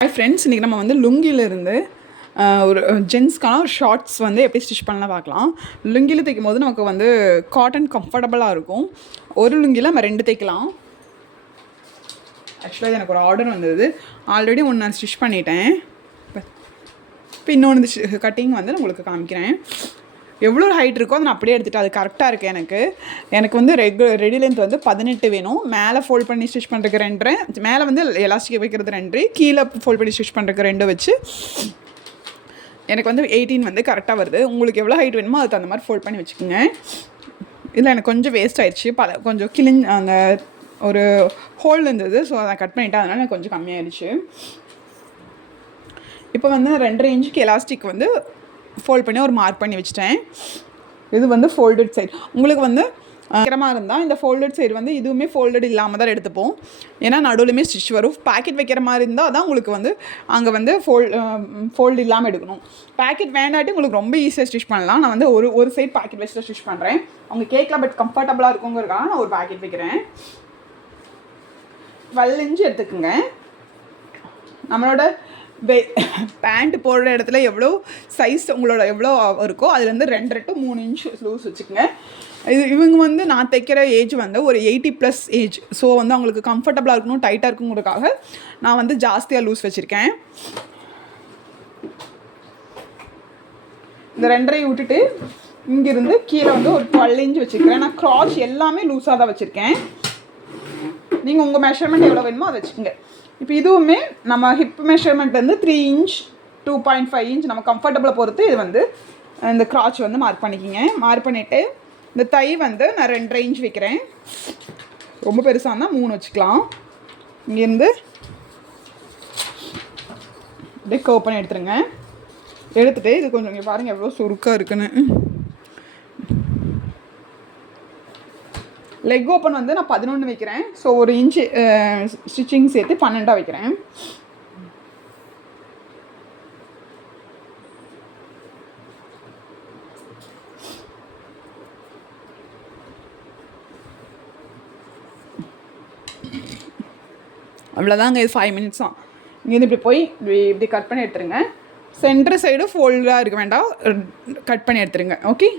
Hi friends, இன்றைக்கி நம்ம வந்து லுங்கியிலேருந்து ஒரு ஜென்ஸ்க்கான ஒரு ஷார்ட்ஸ் வந்து எப்படி ஸ்டிச் பண்ணலாம் பார்க்கலாம். லுங்கியில் தைக்கும் போது நமக்கு வந்து காட்டன் கம்ஃபர்டபுளாக இருக்கும். ஒரு லுங்கியில் நம்ம 2 தைக்கலாம். ஆக்சுவலாக எனக்கு ஒரு ஆர்டர் வந்தது. ஆல்ரெடி ஒன்று நான் ஸ்டிச் பண்ணிட்டேன். இப்போ இன்னொன்று கட்டிங் வந்து நான் உங்களுக்கு காமிக்கிறேன். எவ்வளோ ஹைட் இருக்கோ அதை நான் அப்படியே எடுத்துகிட்டு அது கரெக்டாக இருக்குது. எனக்கு வந்து ரெடி லென்த் வந்து 18 வேணும். மேலே ஃபோல்ட் பண்ணி ஸ்டிச் பண்ணுறதுக்கு 2, மேலே வந்து எலாஸ்டிக் வைக்கிறது 2, கீழே ஃபோல்ட் பண்ணி ஸ்டிச் பண்ணுறதுக்கு 2 வச்சு எனக்கு வந்து 18 வந்து கரெக்டாக வருது. உங்களுக்கு எவ்வளோ ஹைட் வேணுமோ அதுக்கு அந்த மாதிரி ஃபோல்ட் பண்ணி வச்சுக்கோங்க. இல்லை எனக்கு கொஞ்சம் வேஸ்ட் ஆகிடுச்சு, கொஞ்சம் அந்த ஒரு ஹோல் இருந்தது. ஸோ அதை கட் பண்ணிவிட்டேன், அதனால் எனக்கு கொஞ்சம் கம்மியாகிடுச்சு. இப்போ வந்து 2.5 இன்ச்சுக்கு எலாஸ்டிக் வந்து ஃபோல்ட் பண்ணி ஒரு மார்க் பண்ணி வச்சுட்டேன். இது வந்து ஃபோல்டட் சைடு. உங்களுக்கு வந்து சீக்கிரமாக இருந்தால் இந்த ஃபோல்டட் சைடு வந்து இதுவுமே ஃபோல்டட் இல்லாமல் தான் எடுத்துப்போம். ஏன்னா நடுவுலையுமே ஸ்டிச் வரும். பேக்கெட் வைக்கிற மாதிரி இருந்தால் அதான் உங்களுக்கு வந்து அங்கே வந்து ஃபோல்டு இல்லாமல் எடுக்கணும். பேக்கெட் வேண்டாட்டி உங்களுக்கு ரொம்ப ஈஸியாக ஸ்டிச் பண்ணலாம். நான் வந்து ஒரு சைடு பேக்கெட் வச்சு தான் ஸ்டிச் பண்ணுறேன். அவங்க கேட்கலாம், பட் கம்ஃபர்டபுளாக இருக்குங்கிறதுக்காக நான் ஒரு பேக்கெட் வைக்கிறேன். 12 இன்ச் எடுத்துக்கோங்க. நம்மளோட பேண்ட் போடுற இடத்துல எவ்வளோ சைஸ் உங்களோட எவ்வளோ இருக்கோ அதுலேருந்து 2 to 3 இன்ச் லூஸ் வச்சுக்கோங்க. இவங்க வந்து நான் தைக்கிற ஏஜ் வந்து ஒரு 80+ ஏஜ். ஸோ வந்து அவங்களுக்கு கம்ஃபர்டபுளாக இருக்கணும், டைட்டாக இருக்குங்கிறதுக்காக நான் வந்து ஜாஸ்தியாக லூஸ் வச்சுருக்கேன். இந்த 2 விட்டுட்டு இங்கேருந்து கீழே வந்து ஒரு 12 இன்ச் வச்சுருக்கிறேன். நான் கிராச் எல்லாமே லூஸாக தான் வச்சுருக்கேன். நீங்கள் உங்கள் மெஷர்மெண்ட் எவ்வளோ வேணுமோ அதை வச்சுக்கோங்க. இப்போ இதுவுமே நம்ம ஹிப் மெஷர்மெண்ட்லேருந்து 3 இன்ச் 2.5 இன்ச் நம்ம கம்ஃபர்டபுளை பொறுத்து இது வந்து இந்த கிராச் வந்து மார்க் பண்ணிக்கிங்க. மார்க் பண்ணிவிட்டு இந்த தை வந்து நான் 2.5 இன்ச் வைக்கிறேன். ரொம்ப பெருசாக இருந்தால் 3 வச்சுக்கலாம். இங்கேருந்து அப்படியே கர்வ் பண்ணி எடுத்துருங்க. எடுத்துகிட்டு இது கொஞ்சம் இங்கே பாருங்கள் எவ்வளோ சுருக்காக இருக்குன்னு. லெக் ஓப்பன் வந்து நான் 11 வைக்கிறேன். ஸோ 1 இன்ச்சு ஸ்டிச்சிங் சேர்த்து 12 வைக்கிறேன். அவ்வளோதாங்க, இது 5 மினிட்ஸ் தான். இங்கேருந்து இப்படி போய் இப்படி கட் பண்ணி எடுத்துருங்க. சென்டர் சைடு ஃபோல்டாக இருக்க வேண்டாம், கட் பண்ணி எடுத்துருங்க. ஓகே,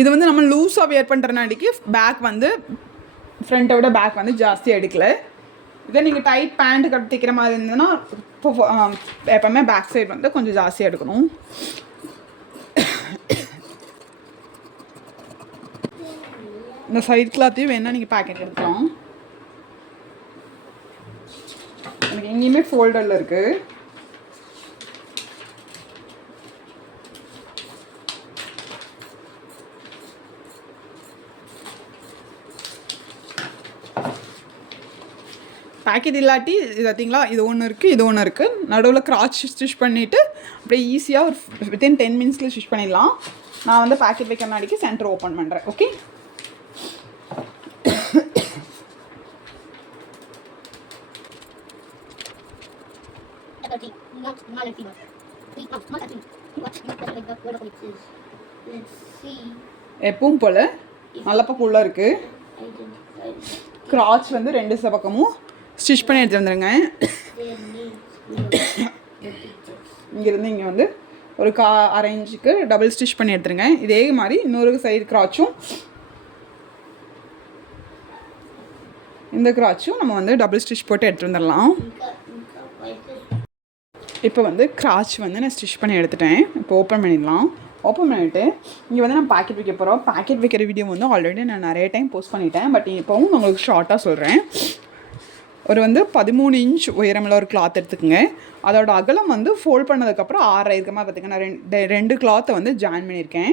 இது வந்து நம்ம லூஸாக வியர் பண்ணுறனாடிக்கு பேக் வந்து ஃப்ரண்ட்டை விட பேக் வந்து ஜாஸ்தியாக எடுக்கலை. இதே நீங்கள் டைட் பேண்ட் கட் தைக்கிற மாதிரி இருந்ததுன்னா எப்போவுமே பேக் சைடு வந்து கொஞ்சம் ஜாஸ்தியாக எடுக்கணும். இந்த சைட் கிளாத்தையும் வேணால் நீங்கள் பேக்கெட் எடுக்கலாம். எனக்கு எங்கேயுமே ஃபோல்டரில் இருக்குது. பேக்கெட் இல்லாட்டி இது பார்த்தீங்களா, இது ஒன்று இருக்குது. நடுவில் கிராச் ஸ்டிச் பண்ணிவிட்டு அப்படியே ஈஸியாக ஒரு வித்தின் 10 மினிட்ஸில் ஸ்டிச் பண்ணிடலாம். நான் வந்து பேக்கெட் வைக்கிற நாளைக்கு சென்டர் ஓப்பன் பண்ணுறேன். ஓகே, எப்பவும் போல் நல்ல பக்கம் உள்ள இருக்குது. கிராச் வந்து 2 பக்கமும் ஸ்டிச் பண்ணி எடுத்து வந்துடுங்க. இங்கேருந்து இங்கே வந்து ஒரு 1/2 இன்ச்சுக்கு டபுள் ஸ்டிச் பண்ணி எடுத்துருங்க. இதே மாதிரி இன்னொரு சைடு கிராச்சும் இந்த கிராச்சும் நம்ம வந்து டபுள் ஸ்டிச் போட்டு எடுத்து வந்துடலாம். இப்போ வந்து கிராச் வந்து நான் ஸ்டிச் பண்ணி எடுத்துட்டேன். இப்போ ஓப்பன் பண்ணிடலாம். ஓப்பன் பண்ணிவிட்டு இங்கே வந்து நான் பேக்கெட் வைக்க போகிறோம். பேக்கெட் வைக்கிற வீடியோ வந்து ஆல்ரெடி நான் நிறைய டைம் போஸ்ட் பண்ணிட்டேன். பட் இப்போவும் நான் உங்களுக்கு ஷார்ட்டாக சொல்கிறேன். ஒரு வந்து 13 இன்ச் உயரமில் ஒரு கிளாத் எடுத்துக்கோங்க. அதோட அகலம் வந்து ஃபோல்ட் பண்ணதுக்கப்புறம் 6 இருக்க மாதிரி பார்த்துங்க. நான் 2 கிளாத்தை வந்து ஜாயின் பண்ணியிருக்கேன்.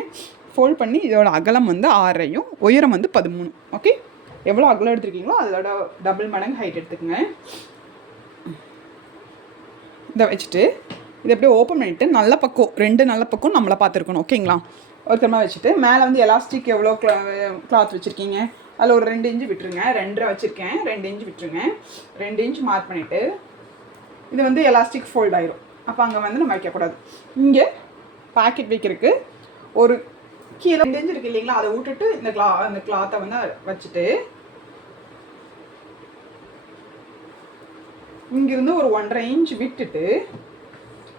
ஃபோல்ட் பண்ணி இதோட அகலம் வந்து 6 உயரம் வந்து 13. ஓகே, எவ்வளோ அகலம் எடுத்துருக்கீங்களோ அதோட டபுள் மடங்கு ஹைட் எடுத்துக்கோங்க. இதை வச்சுட்டு இதை அப்படியே ஓப்பன் பண்ணிவிட்டு நல்ல பக்கம் 2 நல்ல பக்கம் நம்மளை பார்த்துருக்கணும். ஓகேங்களா, ஒரு கிரமாக வச்சுட்டு மேலே வந்து எலாஸ்டிக் எவ்வளோ கிளாத் வச்சுருக்கீங்க அதில் ஒரு 2 இன்ச்சு விட்டுருங்க. 2 வச்சுருக்கேன், 2 இன்ச்சு விட்டுருங்க. 2 இன்ச் மார்க் பண்ணிவிட்டு இது வந்து எலாஸ்டிக் ஃபோல்ட் ஆயிரும். அப்போ அங்கே வந்து நம்ம வைக்கக்கூடாது. இங்கே பேக்கெட் வைக்கிறதுக்கு ஒரு கீழே 2 இன்ச்சு இருக்குது இல்லைங்களா, அதை விட்டுட்டு இந்த கிளாத்தை வந்து வச்சுட்டு இங்கிருந்து ஒரு 1.5 இன்ச் விட்டுட்டு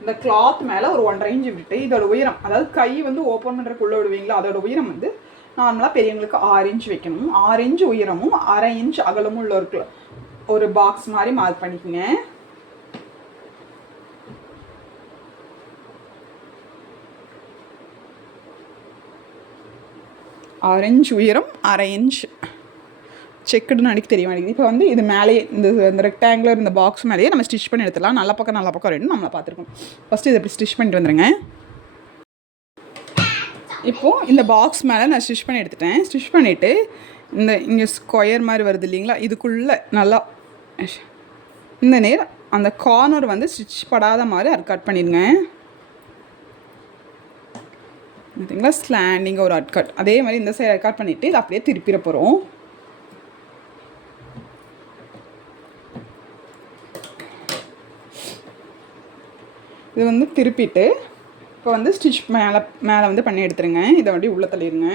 இந்த கிளாத் மேலே ஒரு 1.5 இன்ச் விட்டுட்டு இதோட உயரம், அதாவது கை வந்து ஓப்பன் பண்ணுறதுக்குள்ளே விடுவீங்களா, அதோட உயரம் வந்து நார்மலாக பெரியவங்களுக்கு 6 இன்ச் வைக்கணும். 6 இன்ச் உயரமும் 1/2 இன்ச் அகலமும் உள்ள ஒரு பாக்ஸ் மாதிரி மார்க் பண்ணிக்கோங்க. ஆரஞ்சு உயரம் 1/2 இன்ச் செக்குடுன்னு அடிக்க தெரிய மாட்டேங்குது. இப்போ வந்து இது மேலேயே இந்த ரெக்டாங்குலர் இந்த பாக்ஸ் மேலேயே நம்ம ஸ்டிச் பண்ணி எடுத்துடலாம். நல்ல பக்கம் ரெண்டும் நம்மளை பார்த்துருக்கோம். ஃபஸ்ட்டு இதை இப்படி ஸ்டிச் பண்ணிட்டு வந்துடுங்க. இப்போது இந்த பாக்ஸ் மேலே நான் ஸ்டிச் பண்ணி எடுத்துட்டேன். ஸ்டிச் பண்ணிவிட்டு இங்கே ஸ்கொயர் மாதிரி வருது இல்லைங்களா, இதுக்குள்ளே நல்லா இந்த நேரம் அந்த கார்னர் வந்து ஸ்டிச் படாத மாதிரி அது கட் பண்ணிடுங்க. பார்த்தீங்களா, ஸ்லாண்டிங்காக ஒரு கட். அதே மாதிரி இந்த சைடு கட் பண்ணிவிட்டு இது அப்படியே திருப்பிட போகிறோம். இது வந்து திருப்பிட்டு இப்போ வந்து ஸ்டிச் மேலே வந்து பண்ணி எடுத்துருங்க. இதை வந்து உள்ளே தள்ளிடுங்க.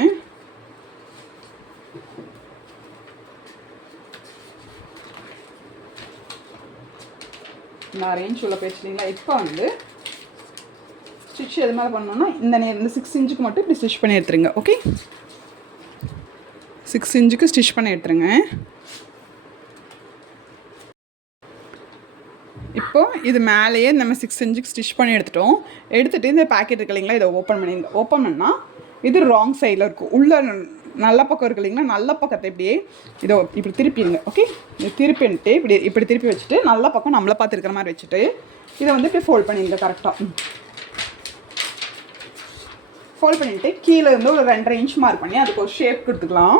நான் அரேஞ்ச் உள்ள போயிடுச்சிங்களா. இப்போ வந்து ஸ்டிச் எது மேலே பண்ணோன்னா இந்த 6 இன்ச்சுக்கு மட்டும் இப்படி ஸ்டிச் பண்ணி எடுத்துருங்க. ஓகே, 6 இன்ச்சுக்கு ஸ்டிச் பண்ணி எடுத்துருங்க. இப்போது இது மேலேயே நம்ம 6 இன்ச்சுக்கு ஸ்டிச் பண்ணி எடுத்துகிட்டு இந்த பேக்கெட் இருக்கு இல்லைங்களா, இதை ஓப்பன் பண்ணால் இது ராங் சைடில் இருக்கும். உள்ள நல்ல பக்கம் இருக்கு இல்லைங்களா, நல்ல பக்கத்தை இப்படியே இதை இப்படி திருப்பிடுங்க. ஓகே, இது திருப்பின்ட்டு இப்படி திருப்பி வச்சுட்டு நல்ல பக்கம் நம்மளை பார்த்து இருக்கிற மாதிரி வச்சுட்டு இதை வந்து இப்படி ஃபோல்ட் பண்ணிடுங்க. கரெக்டாக ஃபோல்ட் பண்ணிவிட்டு கீழே இருந்து ஒரு 2.5 இன்ச் மார்க் பண்ணி அதுக்கு ஒரு ஷேப் கொடுத்துக்கலாம்.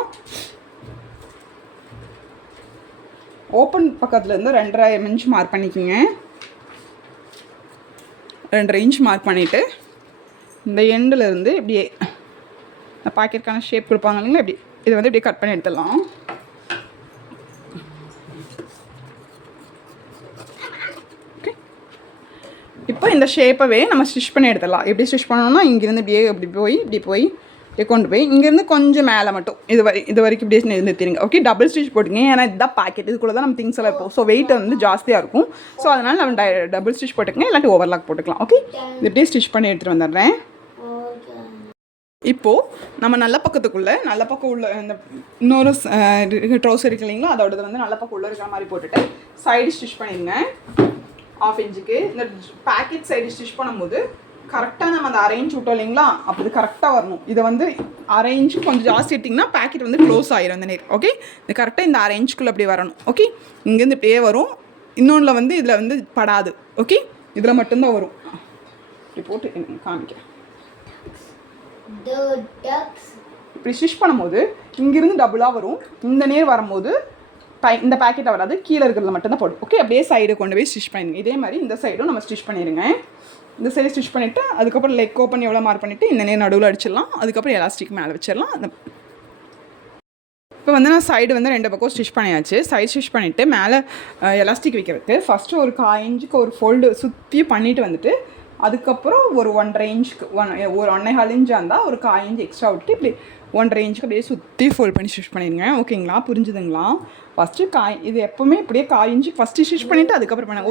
ஓப்பன் பக்கத்துலேருந்து 2.5 இன்ச் மார்க் பண்ணிக்கோங்க. 2.5 இன்ச் மார்க் பண்ணிவிட்டு இந்த எண்டில் இருந்து இப்படியே பாக்கெட்டுக்கான ஷேப் கொடுப்பாங்க இல்லைங்களா, இப்படி இதை வந்து இப்படியே கட் பண்ணி எடுத்துடலாம். ஓகே, இப்போ இந்த ஷேப்பவே நம்ம ஸ்டிச் பண்ணி எடுத்துடலாம். எப்படி ஸ்டிச் பண்ணணும்னா இங்கேருந்து இப்படியே இப்படி போய் கொண்டு போய் இங்கேருந்து கொஞ்சம் மேலே மட்டும் இது வரைக்கும் இப்படியே நிறுத்திடுங்க. ஓகே, டபுள் ஸ்டிச் போட்டுங்க. ஏன்னா இதுதான் பேக்கெட், இதுக்குள்ளே தான் நம்ம திங்ஸ் எல்லாம் இருப்போம். ஸோ வெயிட் வந்து ஜாஸ்தியாக இருக்கும். ஸோ அதனால் நம்ம டபுள் ஸ்டிச் போட்டுக்கங்க, இல்லாட்டி ஓவர்லாக் போட்டுக்கலாம். ஓகே, இது இப்படியே ஸ்டிச் பண்ணி எடுத்துகிட்டு வந்துடுறேன். இப்போது நம்ம நல்ல பக்கம் உள்ள இந்த இன்னொரு ட்ரௌசர் இருக்கு இல்லைங்களா, அதோடது வந்து நல்ல பக்கம் உள்ளே இருக்கிற மாதிரி போட்டுட்டு சைடு ஸ்டிச் பண்ணிடுங்க. 1/2 இன்ச்சுக்கு இந்த பேக்கெட் சைடு ஸ்டிச் பண்ணும்போது கரெக்டாக நம்ம அந்த 1/2 இன்ச் விட்டோம் இல்லைங்களா, அப்படி கரெக்டாக வரணும். இதை வந்து 1/2 இன்ச்சு கொஞ்சம் ஜாஸ்தி எடுத்திங்கன்னா பேக்கெட் வந்து க்ளோஸ் ஆயிரும் அந்த நேர். ஓகே, இது கரெக்டாக இந்த 1/2 இன்ச்சுக்குள்ளே அப்படி வரணும். ஓகே, இங்கேருந்து இப்படியே வரும். இன்னொன்றில் வந்து இதில் வந்து படாது. ஓகே, இதில் மட்டும்தான் வரும். இப்படி போட்டு காமிக்கிறேன். இப்படி ஸ்டிச் பண்ணும்போது இங்கிருந்து டபுளாக வரும். இந்த நேர் வரும்போது இந்த பேக்கெட்டை வராது, கீழே இருக்கிறது மட்டும்தான் போடும். ஓகே, அப்படியே சைடு கொண்டு போய் ஸ்டிச் பண்ணிடுங்க. இதே மாதிரி இந்த சைடும் நம்ம ஸ்டிச் பண்ணிடுங்க. இந்த சைடு ஸ்டிச் பண்ணிவிட்டு அதுக்கப்புறம் லெக் ஓப்பன் எவ்வளோ மார்க் பண்ணிவிட்டு இந்த நேர் நடுவில் அடிச்சிடலாம். அதுக்கப்புறம் எலாஸ்டிக் மேலே வச்சிடலாம். இப்போ வந்து நான் சைடு வந்து 2 பக்கம் ஸ்டிச் பண்ணியாச்சு. சைடு ஸ்டிச் பண்ணிவிட்டு மேலே எலாஸ்டிக் வைக்கிறதுக்கு ஃபஸ்ட்டு ஒரு 1/4 இன்ச்சுக்கு ஒரு ஃபோல்டு சுற்றி பண்ணிவிட்டு வந்துட்டு அதுக்கப்புறம் ஒரு 1.5 இன்ச்சுக்கு ஒரு 1.25 இன்ச்சாக இருந்தால் ஒரு 1/4 இன்ச் எக்ஸ்ட்ரா விட்டு இப்படி 1.5 இன்ச்சுக்கு அப்படியே சுற்றி ஃபோல்ட் பண்ணி ஸ்டிச் பண்ணிடுங்க. ஓகேங்களா, புரிஞ்சுதுங்களா? ஃபஸ்ட்டு இது எப்போவுமே இப்படியே 1/4 இன்ச்சுக்கு ஃபஸ்ட்டு ஸ்டிச் பண்ணிவிட்டு அதுக்கப்புறம் பண்ண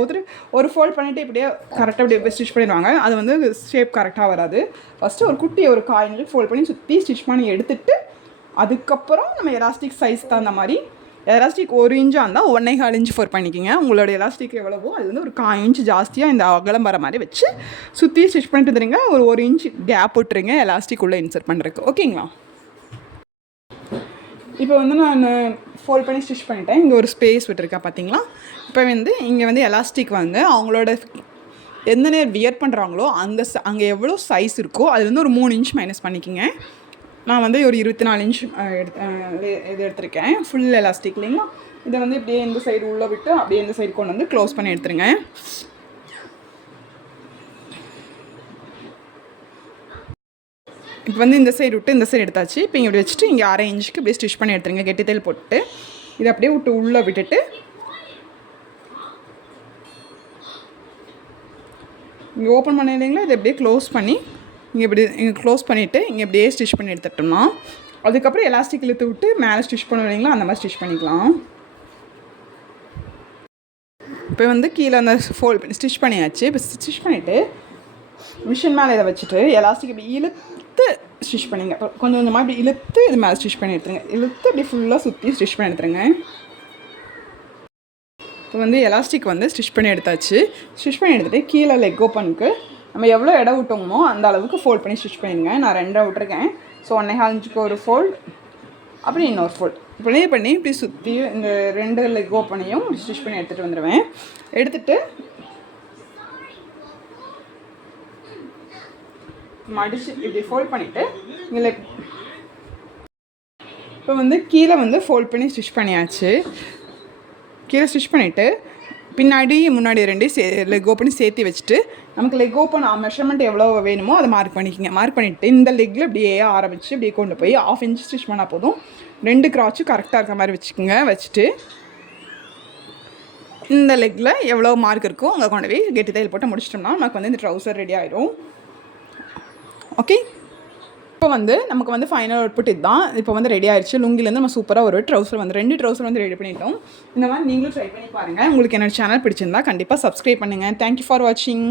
ஒரு ஃபோல்ட் பண்ணிவிட்டு இப்படியே கரெக்டாக இப்படியே ஸ்டிச் பண்ணிடுவாங்க. அது வந்து ஷேப் கரெக்டாக வராது. ஃபஸ்ட்டு ஒரு குட்டியை ஒரு 1/4 இன்ச்சுக்கு ஃபோல்ட் பண்ணி சுற்றி ஸ்டிச் பண்ணி எடுத்துகிட்டு அதுக்கப்புறம் நம்ம எலாஸ்டிக் சைஸ் தகுந்த மாதிரி எலாஸ்டிக் 1 இன்ச்சாக இருந்தால் 1.25 இன்ச் ஃபோர் பண்ணிக்கிங்க. உங்களோட எலாஸ்டிக் எவ்வளவோ அது வந்து ஒரு 1/4 இன்ச் ஜாஸ்தியாக இந்த அகலம் வர மாதிரி வச்சு சுற்றி ஸ்டிச் பண்ணிட்டு வந்துடுங்க. ஒரு 1 இன்ச் கேப் விட்டுருங்க எலாஸ்டிக் உள்ளே இன்சர்ட் பண்ணுறதுக்கு. ஓகேங்களா, இப்போ வந்து நான் ஃபோல்ட் பண்ணி ஸ்டிச் பண்ணிட்டேன். இங்கே ஒரு ஸ்பேஸ் விட்டுருக்கேன் பார்த்தீங்களா. இப்போ வந்து இங்கே வந்து எலாஸ்டிக் வந்து அவங்களோட எந்த நேரம் வியர் பண்ணுறாங்களோ அங்கே எவ்வளோ சைஸ் இருக்கோ அதுலேருந்து ஒரு 3 இன்ச் மைனஸ் பண்ணிக்கோங்க. நான் வந்து ஒரு 24 இன்ச் இது எடுத்திருக்கேன் ஃபுல் எலாஸ்டிக் இல்லைங்களா. இதை வந்து இப்படியே இந்த சைடு உள்ளே விட்டு அப்படியே இந்த சைடு கொண்டு வந்து க்ளோஸ் பண்ணி எடுத்துருங்க. இப்போ வந்து இந்த சைடு விட்டு இந்த சைடு எடுத்தாச்சு. இப்போ இங்கே இப்படி வச்சுட்டு இங்கே 1/2 இன்ச்சுக்கு இப்படியே ஸ்டிச் பண்ணி எடுத்துருங்க. கெட்டி தையல் போட்டு இதை அப்படியே விட்டு உள்ளே விட்டுட்டு இங்கே ஓப்பன் பண்ண இல்லைங்களா, இதை அப்படியே க்ளோஸ் பண்ணி இங்கே க்ளோஸ் பண்ணிவிட்டு இங்கே அப்படியே ஸ்டிச் பண்ணி எடுத்துட்டோம்னா அதுக்கப்புறம் எலாஸ்டிக் இழுத்து விட்டு மேலே ஸ்டிச் பண்ணுவோம் இல்லைங்களா, அந்த மாதிரி ஸ்டிச் பண்ணிக்கலாம். இப்போ வந்து கீழே அந்த ஸ்டிச் பண்ணியாச்சு. இப்போ ஸ்டிச் பண்ணிவிட்டு மிஷின் மேலே இதை வச்சுட்டு எலாஸ்டிக் இப்படி இழுத்து ஸ்டிச் பண்ணிங்க. இப்போ கொஞ்சம் கொஞ்சமாக இப்படி இழுத்து இது மேலே ஸ்டிச் பண்ணி எடுத்துருங்க. இழுத்து இப்படி ஃபுல்லாக சுற்றி ஸ்டிச் பண்ணி எடுத்துருங்க. இப்போ வந்து எலாஸ்டிக் வந்து ஸ்டிச் பண்ணி எடுத்தாச்சு. ஸ்டிச் பண்ணி எடுத்துகிட்டு கீழே லெக் ஓப்பனுக்கு நம்ம எவ்வளோ இடம் விட்டோமோ அந்த அளவுக்கு ஃபோல்ட் பண்ணி ஸ்டிச் பண்ணிடுங்க. நான் 2 விட்டுருக்கேன். ஸோ 1.5 இன்ச்சுக்கு ஒரு ஃபோல்ட், அப்படி இன்னொரு ஃபோல்ட் இப்படி பண்ணி இப்படி சுற்றி இந்த 2 லெக் ஓப்பனையும் ஸ்டிச் பண்ணி எடுத்துகிட்டு வந்துடுவேன். எடுத்துகிட்டு மடிச்சு இப்படி ஃபோல்ட் பண்ணிவிட்டு இங்கே இப்போ வந்து கீழே வந்து ஃபோல்ட் பண்ணி ஸ்டிச் பண்ணியாச்சு. கீழே ஸ்டிச் பண்ணிவிட்டு பின்னாடி முன்னாடி 2 லெக் ஓப்பனி சேர்த்து வச்சுட்டு நமக்கு லெக் ஓப்பன் மெஷர்மெண்ட் எவ்வளோ வேணுமோ அதை மார்க் பண்ணிக்கோங்க. மார்க் பண்ணிவிட்டு இந்த லெக்கில் இப்படியே ஆரம்பித்து இப்படியே கொண்டு போய் 1/2 இன்ச் ஸ்டிச் பண்ணால் போதும். 2 கிராச்சும் கரெக்டாக இருக்கிற மாதிரி வச்சுக்கோங்க. வச்சுட்டு இந்த லெக்கில் எவ்வளோ மார்க் இருக்கோ அங்கே கொண்டு போய் கெட்டி தையல் போட்டு முடிச்சிட்டோம்னா நமக்கு வந்து இந்த ட்ரௌசர் ரெடி ஆகிடும். ஓகே, இப்போ வந்து நமக்கு வந்து ஃபைனல் அவுட்புட் இதுதான். இப்போ வந்து ரெடி ஆயிடுச்சு. லுங்கிலேருந்து நம்ம சூப்பராக ஒரு ட்ரௌசர் வந்து 2 ட்ரௌசர் வந்து ரெடி பண்ணிட்டோம். இந்த மாதிரி நீங்களும் ட்ரை பண்ணி பாருங்கள். உங்களுக்கு என்னோட சேனல் பிடிச்சிருந்தா கண்டிப்பாக சப்ஸ்கிரைப் பண்ணுங்கள். தேங்க்யூ ஃபார் வாட்சிங்.